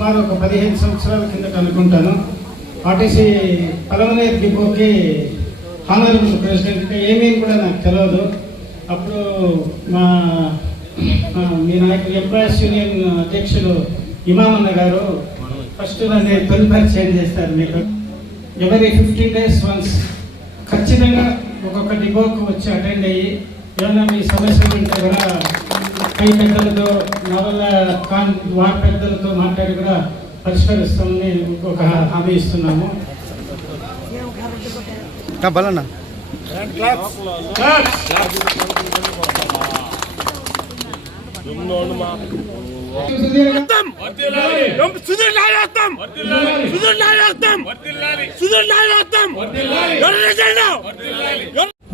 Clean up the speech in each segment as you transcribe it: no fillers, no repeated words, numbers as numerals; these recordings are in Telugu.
సుమారు ఒక 15 సంవత్సరాల కిందట అనుకుంటాను ఆర్టీసీ పలమనేరు డిపోకి హానరబుల్ ప్రెసిడెంట్ ఏమేమి కూడా నాకు తెలియదు. అప్పుడు మీ నాయకులు ఎంప్లాయీస్ యూనియన్ అధ్యక్షులు ఇమామన్న గారు ఫస్ట్ నన్ను తొలి పరిచయం చేస్తారు. మీకు ఎవరీ 15 days వన్స్ ఖచ్చితంగా ఒక్కొక్క డిపోకు వచ్చి అటెండ్ అయ్యి ఏమైనా మీ సమస్యలు ఉంటే కూడా పై పెద్దలతో నవల వారి పెద్దలతో మాట్లాడి కూడా పరిష్కరిస్తామని ఒక హామీ ఇస్తున్నాము.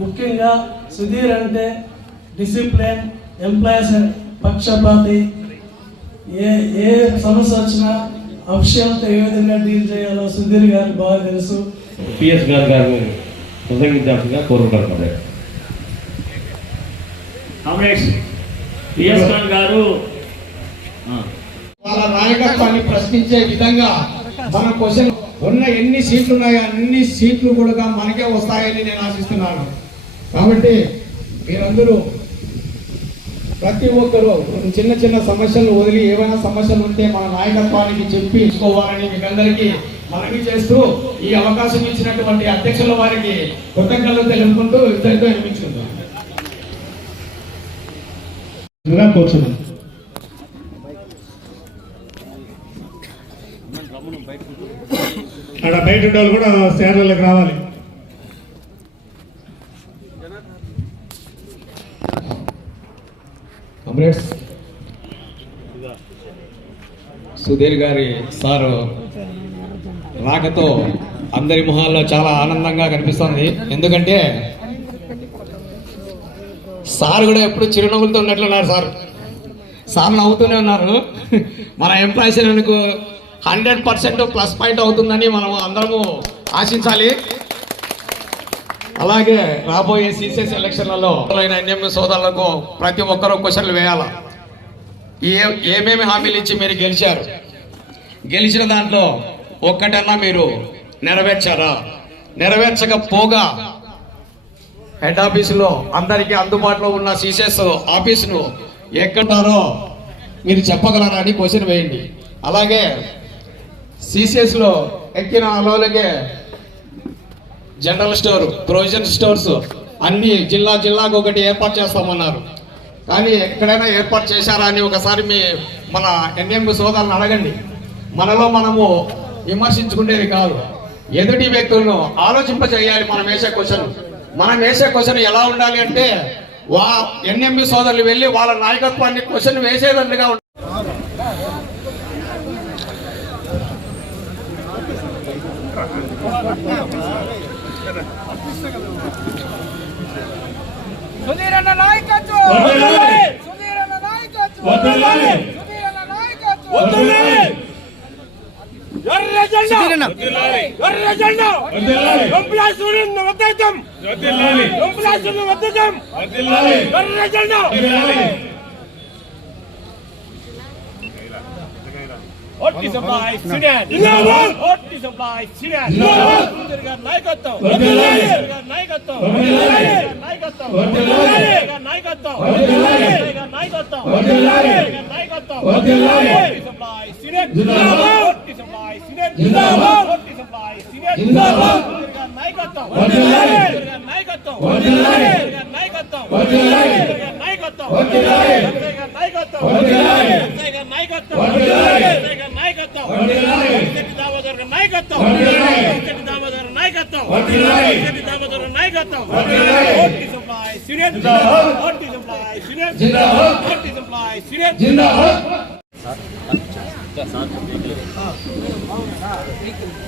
ముఖ్యంగా సుధీర్ అంటే డిసిప్లిన్, ఎంప్లాయీస్ పక్షపాతి, ఏ సమస్య వచ్చినా అఫిషియల్తో ఏ విధంగా డీల్ చేయాలో సుధీర్ గారికి బాగా తెలుసు. పిఎస్ గారు కృతజ్ఞతగా కోరుకుంటున్నారు. పిఎస్ గారు వాళ్ళ నాయకత్వాన్ని ప్రశ్నించే విధంగా మన క్వశ్చన్ ఉన్న ఎన్ని సీట్లు ఉన్నాయో అన్ని సీట్లు కూడా మనకే వస్తాయని నేను ఆశిస్తున్నాను. కాబట్టి మీరందరూ ప్రతి ఒక్కరూ చిన్న చిన్న సమస్యలు వదిలి ఏమైనా సమస్యలు ఉంటే మన నాయకత్వానికి చెప్పించుకోవాలని మీకందరికీ మనవి చేస్తూ ఈ అవకాశం ఇచ్చినటువంటి అధ్యక్షుల వారికి కృతజ్ఞతలు తెలుపుకుంటూ ఇద్దరితో నిర్మించుకుందాం. కూర్చున్నాం. అక్కడ బయట వాళ్ళు కూడా స్టాండ్లకు రావాలి. సుధీర్ గారి సారు రాకతో అందరి మొహాల్లో చాలా ఆనందంగా కనిపిస్తుంది. ఎందుకంటే సార్ కూడా ఎప్పుడు చిరునవ్వులతో ఉన్నట్లున్నారు. సార్ నవ్వుతూనే ఉన్నారు. మన ఎంప్లాయీస్ 100% ప్లస్ పాయింట్ అవుతుందని మనం అందరము ఆశించాలి. అలాగే రాబోయే సిసిఎస్ ఎలక్షన్లలో ఎన్ఎంయూ సోదరులకు ప్రతి ఒక్కరూ క్వశ్చన్లు వేయాలి. ఏమేమి హామీలు ఇచ్చి మీరు గెలిచారు, గెలిచిన దాంట్లో ఒక్కటన్నా మీరు నెరవేర్చారా? నెరవేర్చకపోగా హెడ్ ఆఫీసులో అందరికీ అందుబాటులో ఉన్న సిసిఎస్ ఆఫీసును ఎక్కడారో మీరు చెప్పగలరా అని క్వశ్చన్ వేయండి. అలాగే సిసిఎస్లో ఎక్కిన అలవలకే జనరల్ స్టోర్, ప్రొవిజన్ స్టోర్స్ అన్ని జిల్లాకు ఒకటి ఏర్పాటు చేస్తామన్నారు. కానీ ఎక్కడైనా ఏర్పాటు చేశారా అని ఒకసారి మన ఎన్ఎంయూ సోదరులను అడగండి. మనలో మనము విమర్శించుకునేది కాదు, ఎదుటి వ్యక్తులను ఆలోచింపజేయాలి. మనం వేసే క్వశ్చన్ ఎలా ఉండాలి అంటే ఎన్ఎంయూ సోదరులు వెళ్ళి వాళ్ళ నాయకత్వాన్ని క్వశ్చన్ వేసేదండుగా ఉండాలి. సుధీరన్న నాయకత్వం, సుధీరన్న నాయకత్వం, సుధీరన్న నాయకత్వం, ఎర్ర జెండా, ఎర్ర జెండా, ఎంప్లాయీస్ యూనియన్ వద్దతం, ఎంప్లాయీస్ యూనియన్ వద్దతం, ఎర్ర జెండా. What is a buy? Sudan. What is a buy? Sudan. Naikato. Naikato. Naikato. Naikato. Naikato. Naikato. What is a buy? Sudan. What is a buy? Sudan. What is a buy? Sudan. Naikato. Naikato. Naikato. Naikato. Naikato. Naikato.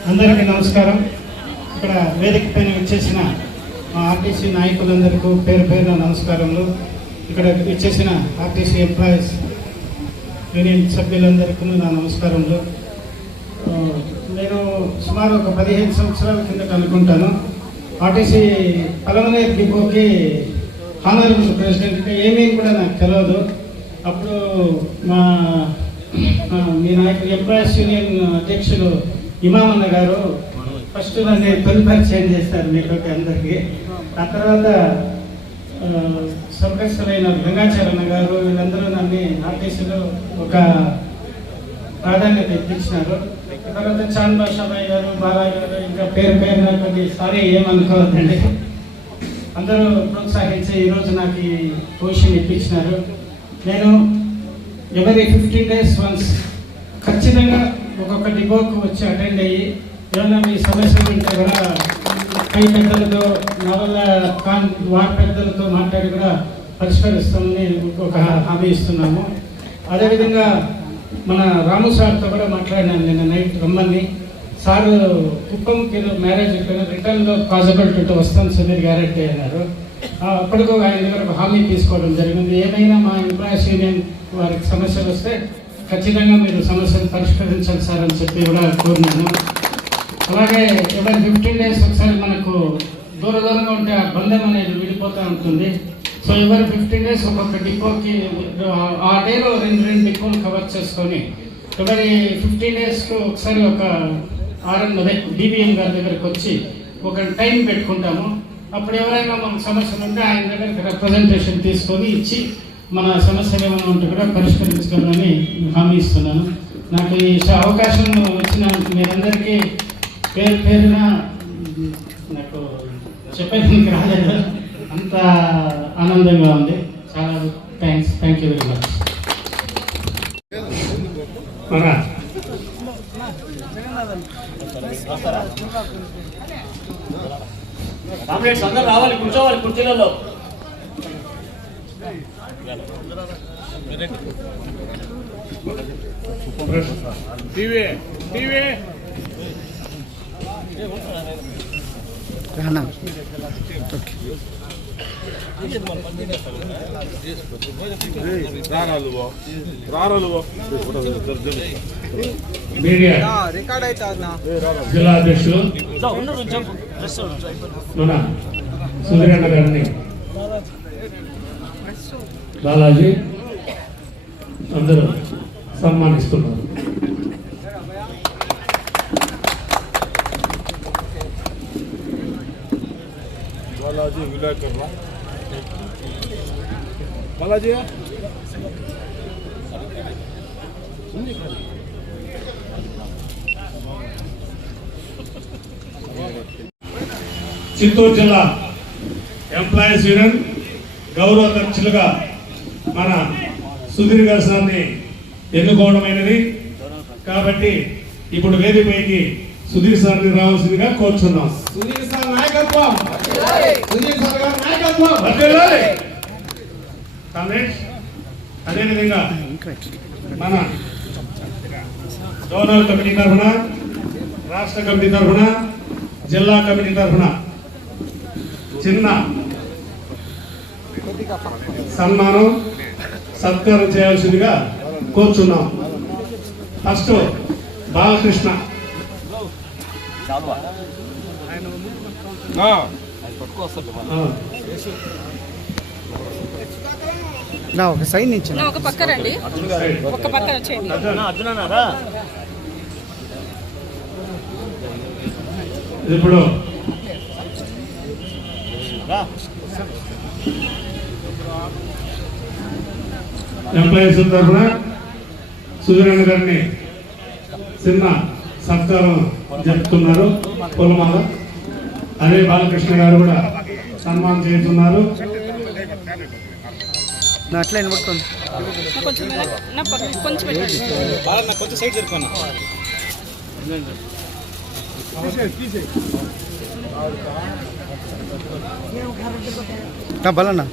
అందరికీ నమస్కారం. ఇక్కడ వేదిక పైన వచ్చేసిన మా ఆర్టీసీ నాయకులందరికీ పేరు పేరున నమస్కారములు. ఇక్కడ వచ్చేసిన ఆర్టీసీ ఎంప్లాయీస్ యూనియన్ సభ్యులందరికీ నా నమస్కారములు. నేను సుమారు ఒక 15 సంవత్సరాల కిందట అనుకుంటాను ఆర్టీసీ పలమనేరు డిపోకి హానరబుల్ ప్రెసిడెంట్ ఏమేమి కూడా నాకు తెలియదు. అప్పుడు మీ నాయకుడు ఎంప్లాయీస్ యూనియన్ అధ్యక్షులు ఇమామన్న గారు ఫస్ట్ నన్ను తొలి పరిచయం చేస్తారు మీకు అందరికీ. ఆ తర్వాత సభ్యస్తులైన గంగాచరణ గారు వీళ్ళందరూ నన్ను ఆర్టీసీలో ఒక ప్రాధాన్యత ఇప్పించినారు. తర్వాత చాంద్ బాషాబాయ్ గారు, బాలా గారు, ఇంకా పేరున కొద్ది సారీ ఏమనుకోవద్దండి, అందరూ ప్రోత్సహించి ఈరోజు నాకు ఈ పొజిషన్ ఇప్పించినారు. నేను ఎవరి 15 days వన్స్ ఖచ్చితంగా ఒక్కొక్క డిపోకు వచ్చి అటెండ్ అయ్యి ఏమైనా మీ సమస్యలు ఉంటే కూడా పై పెద్దలతో నా వల్ల వారి పెద్దలతో మాట్లాడి కూడా పరిష్కరిస్తామని ఒక హామీ ఇస్తున్నాము. అదేవిధంగా మన రాము సార్తో కూడా మాట్లాడినాను నిన్న నైట్ రమ్మని. సారు కుప్పంకి మ్యారేజ్ అయిపోయిన రిటర్న్లో పాసిబిలిటీతో వస్తాను సుధీర్ గ్యారెంటీ అన్నారు. అప్పటికో ఆయన దగ్గర ఒక హామీ తీసుకోవడం జరిగింది. ఏమైనా మా ఎంప్లాయీస్ యూనియన్ వారికి సమస్యలు వస్తే ఖచ్చితంగా మీరు సమస్యను పరిష్కరించాలి సార్ అని చెప్పి కూడా కోరినాను. అలాగే ఎవరి 15 days ఒకసారి మనకు దూరంగా ఉంటే ఆ బంధం అనేది విడిపోతూ ఉంటుంది. సో ఎవరి 15 days ఒక్కొక్క డిపోకి ఆ డేలో 2 డిపోలు కవర్ చేసుకొని ఎవరి 15 daysకు ఒకసారి ఒక డిబిఎం గారి దగ్గరికి వచ్చి ఒక టైం పెట్టుకుంటాము. అప్పుడు ఎవరైనా మనకు సమస్యలు ఉంటే ఆయన దగ్గరికి రిప్రజెంటేషన్ తీసుకొని ఇచ్చి మన సమస్యలు ఏమైనా ఉంటే కూడా పరిష్కరించగలమని హామీ ఇస్తున్నాను. నాకు ఈ అవకాశం వచ్చిన మీరందరికీ పేరున నాకు చెప్పేందుకు రాలేదు, అంత ఆనందంగా ఉంది. చాలా thank you very much. Comrades అందరూ రావాలి, కూర్చోవాలి కుర్చీలలో. టీవీ మీడియా జిల్లా అధ్యక్షులు మన సుధీరన్న గారిని బాలాజీ అందరూ సన్మానిస్తున్నారు. बालाजी विलय कर रहा हूँ. बालाजी చిత్తూరు జిల్లా ఎంప్లాయీస్ యూనియన్ గౌరవ అధ్యక్షులుగా మన సుధీర్ గారి సార్ని ఎన్నుకోవడమైనది. కాబట్టి ఇప్పుడు వేదికపైకి సుధీర్ సార్ని రావాల్సిందిగా కోరుచున్నాం. సుధీర్ సార్ నాయకత్వం, సుధీర్ సార్ గారి నాయకత్వం. అదేవిధంగా మన జోనల్ కమిటీ తరఫున, రాష్ట్ర కమిటీ తరఫున, జిల్లా కమిటీ తరఫున చిన్న సన్మానం సత్కారం చేయాల్సిందిగా కోరుచున్నాం. ఫస్ట్ బాలకృష్ణ ఒక సైడ్ నుంచి ఒక పక్క రండి, ఒక పక్క వచ్చేయండి. ఇప్పుడు ఎంప్లాయీస్ తరఫున సుధీరన్న గారిని చిన్న సత్కారం జరుపుతున్నారు పొలమాల. అదే బాలకృష్ణ గారు కూడా సన్మానం చేస్తున్నారు. అట్లా నిలబడుకోండి. కొంచెం సైడ్ జరుపుకోండి. బలన్నా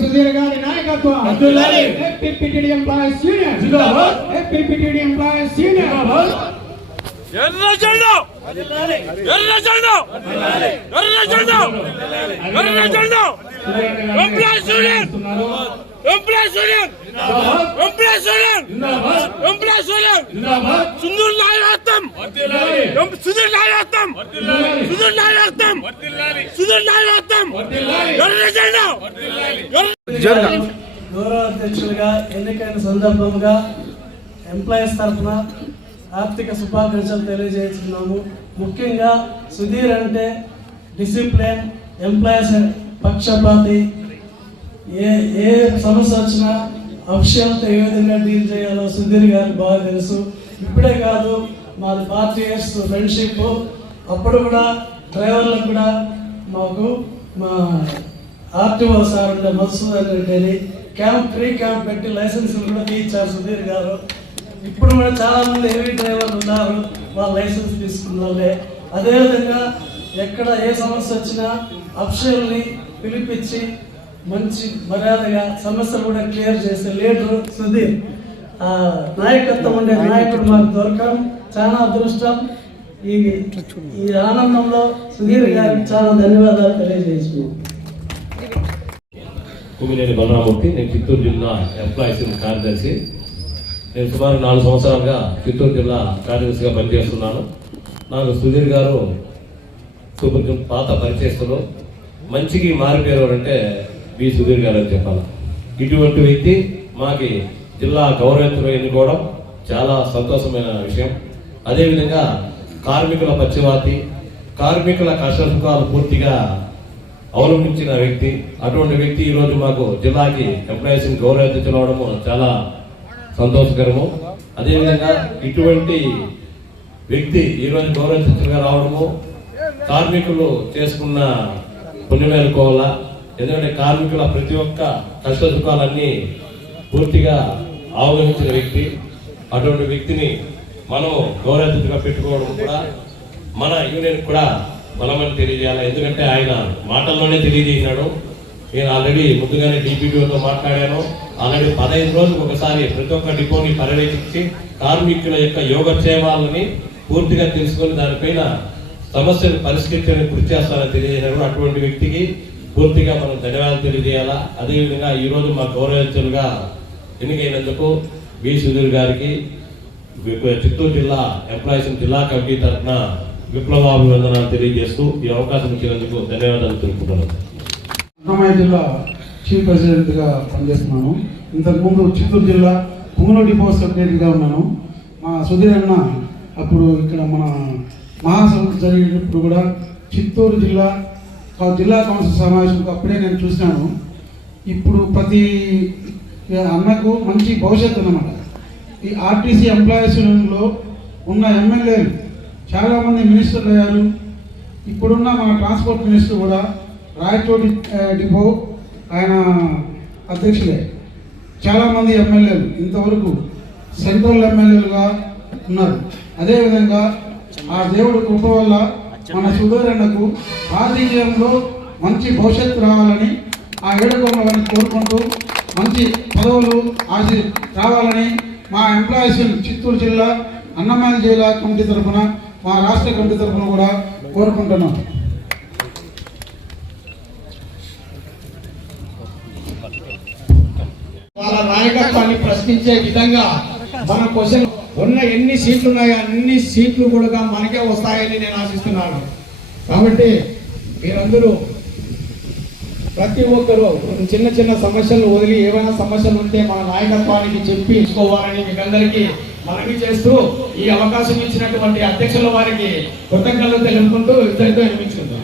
సుధీర్ గారి నాయకత్వం. ఏపీపీటీడీ ఎంప్లాయీస్ యూనియన్ జిందాబాద్. ఏపీపీటీడీ ఎంప్లాయీస్ యూనియన్ జిందాబాద్. ఎర్ర జెండా, ఎర్ర జెండా, ఎర్ర జెండా, ఎర్ర జెండా. Employees union, employees union, employees union, employees union. Sundur నాయకత్వం. సుధీర్ నాయకత్వం గౌరవ అధ్యక్షులుగా ఎన్నికైన సందర్భంగా ఎంప్లాయీస్ తరఫున ఆర్థిక శుభాకాంక్షలు తెలియజేస్తున్నాము. ముఖ్యంగా సుధీర్ అంటే డిసిప్లిన్, ఎంప్లాయీస్ పక్షపాతి, ఏ సమస్య వచ్చినా అఫిషియల్తో ఏ విధంగా డీల్ చేయాలో సుధీర్ గారికి బాగా తెలుసు. ఇప్పుడే కాదు, మాది 40 years ఫ్రెండ్షిప్. అప్పుడు కూడా డ్రైవర్లకు కూడా మాకు మా ఆర్టీఓ సార్ ఉండే మధుసూదన్ రెడ్డి ఫ్రీ క్యాంప్ పెట్టి లైసెన్సులు కూడా తీయించారు సుధీర్ గారు. ఇప్పుడు కూడా చాలా మంది హెవీ డ్రైవర్లు ఉన్నారు, వాళ్ళ లైసెన్స్ తీసుకున్న వాళ్ళే. అదేవిధంగా ఎక్కడ ఏ సమస్య వచ్చినా అఫిషియల్ని పిలిపించి మంచి మర్యాదగా సమస్యలు కూడా క్లియర్ చేసే లీడరు సుధీర్. నాయకత్వం ఉండే నాయకుడు మాకు దొరకడం చాలా అదృష్టం. ఈ ఆనందంలో సుధీర్ గారికి చాలా ధన్యవాదాలు తెలియజేస్తున్నాం. కుమినేని బలరామూర్తి, నేను చిత్తూరు జిల్లా ఎంప్లాయీస్ కార్యదర్శి. నేను సుమారు 4 సంవత్సరాలుగా చిత్తూరు జిల్లా కార్యదర్శిగా పనిచేస్తున్నాను. నాకు సుధీర్ గారు పాత పరిచయస్తులు. మంచికి మారిపోయారు అంటే బి సుధీర్ గారు అని చెప్పాలి. ఇటువంటి వ్యక్తి మాకి జిల్లా గౌరవంతులు ఎన్నుకోవడం చాలా సంతోషమైన విషయం. అదేవిధంగా కార్మికుల పక్షపాతి, కార్మికుల కష్ట సుఖాలు పూర్తిగా అవలంబించిన వ్యక్తి. అటువంటి వ్యక్తి ఈరోజు మాకు జిల్లాకి ఎంప్లాయీస్ గౌరవాధ్యక్షులు అవడము చాలా సంతోషకరము. అదేవిధంగా ఇటువంటి వ్యక్తి ఈరోజు గౌరవాధ్యక్షులుగా రావడము కార్మికులు చేసుకున్న పుణ్యమేలుకోవాలా. ఎందుకంటే కార్మికుల ప్రతి ఒక్క కష్ట సుఖాలన్నీ పూర్తిగా అవగమించిన వ్యక్తి. అటువంటి వ్యక్తిని మనము గౌరవాధ్యక్షులుగా పెట్టుకోవడం కూడా మన యూనియన్ కూడా బలమని తెలియజేయాలి. ఎందుకంటే ఆయన మాటల్లోనే తెలియజేసినాడు. నేను ఆల్రెడీ ముందుగానే డిపిడిఓతో మాట్లాడాను. ఆల్రెడీ 15 రోజులకు ఒకసారి ప్రతి ఒక్క డిపోని పర్యవేక్షించి కార్మికుల యొక్క యోగక్షేమాలని పూర్తిగా తెలుసుకొని దానిపైన సమస్యను పరిష్కరించడానికి కృషి చేస్తానని తెలియజేశారు. అటువంటి వ్యక్తికి పూర్తిగా మనం ధన్యవాదాలు తెలియజేయాలా. అదేవిధంగా ఈరోజు మా గౌరవాధ్యక్షులుగా ఎన్నికైనందుకు బి సుధీర్ గారికి చిత్తూరు జిల్లా ఎంప్లాయీస్ జిల్లా కమిటీ తరఫున విప్లవాభివందనాలు తెలియజేస్తూ ఈ అవకాశం ఇచ్చినందుకు ధన్యవాదాలు తెలుపుతున్నాను. అన్నమయ్య జిల్లా చీఫ్ ప్రెసిడెంట్గా పనిచేస్తున్నాను. ఇంతకుముందు చిత్తూరు జిల్లా పుంగనూరు డిపో సెక్రటరీగా ఉన్నాను. మా సుధీర్ అన్న అప్పుడు ఇక్కడ మన మహాసభ జరిగినప్పుడు కూడా చిత్తూరు జిల్లా కౌన్సిల్ సమావేశంకు అప్పుడే నేను చూసినాను. ఇప్పుడు ప్రతి అన్నకు మంచి భవిష్యత్తు అన్నమాట. ఈ ఆర్టీసీ ఎంప్లాయీస్ యూనియన్లో ఉన్న ఎమ్మెల్యేలు చాలామంది మినిస్టర్లు అయ్యారు. ఇప్పుడున్న మన ట్రాన్స్పోర్ట్ మినిస్టర్ కూడా రాయచోటి డిపో ఆయన అధ్యక్షులే. చాలామంది ఎమ్మెల్యేలు ఇంతవరకు సెంట్రల్ ఎమ్మెల్యేలుగా ఉన్నారు. అదేవిధంగా ఆ దేవుడి కృప వల్ల మన సుధీరన్నకు రాజకీయంలో మంచి భవిష్యత్తు రావాలని ఆ వేడుకోవాలని కోరుకుంటూ మంచి పదవులు రావాలని మా ఎంప్లాయీస్ చిత్తూరు జిల్లా అన్నమయ్య జిల్లా కమిటీ తరఫున మా రాష్ట్ర కమిటీ తరఫున కూడా కోరుకుంటున్నాం. వాళ్ళ నాయకత్వాన్ని ప్రశ్నించే విధంగా మన క్వశ్చన్ ఉన్న ఎన్ని సీట్లు ఉన్నాయో అన్ని సీట్లు కూడా మనకే వస్తాయని నేను ఆశిస్తున్నాను. కాబట్టి మీరందరూ ప్రతి ఒక్కరూ చిన్న చిన్న సమస్యలు వదిలి ఏమైనా సమస్యలు ఉంటే మన నాయకత్వానికి చెప్పించుకోవాలని మీకు అందరికీ మనవి చేస్తూ ఈ అవకాశం ఇచ్చినటువంటి అధ్యక్షుల వారికి కృతజ్ఞతలు తెలుపుకుంటూ ఇద్దరితో వినిపించుకుంటాం.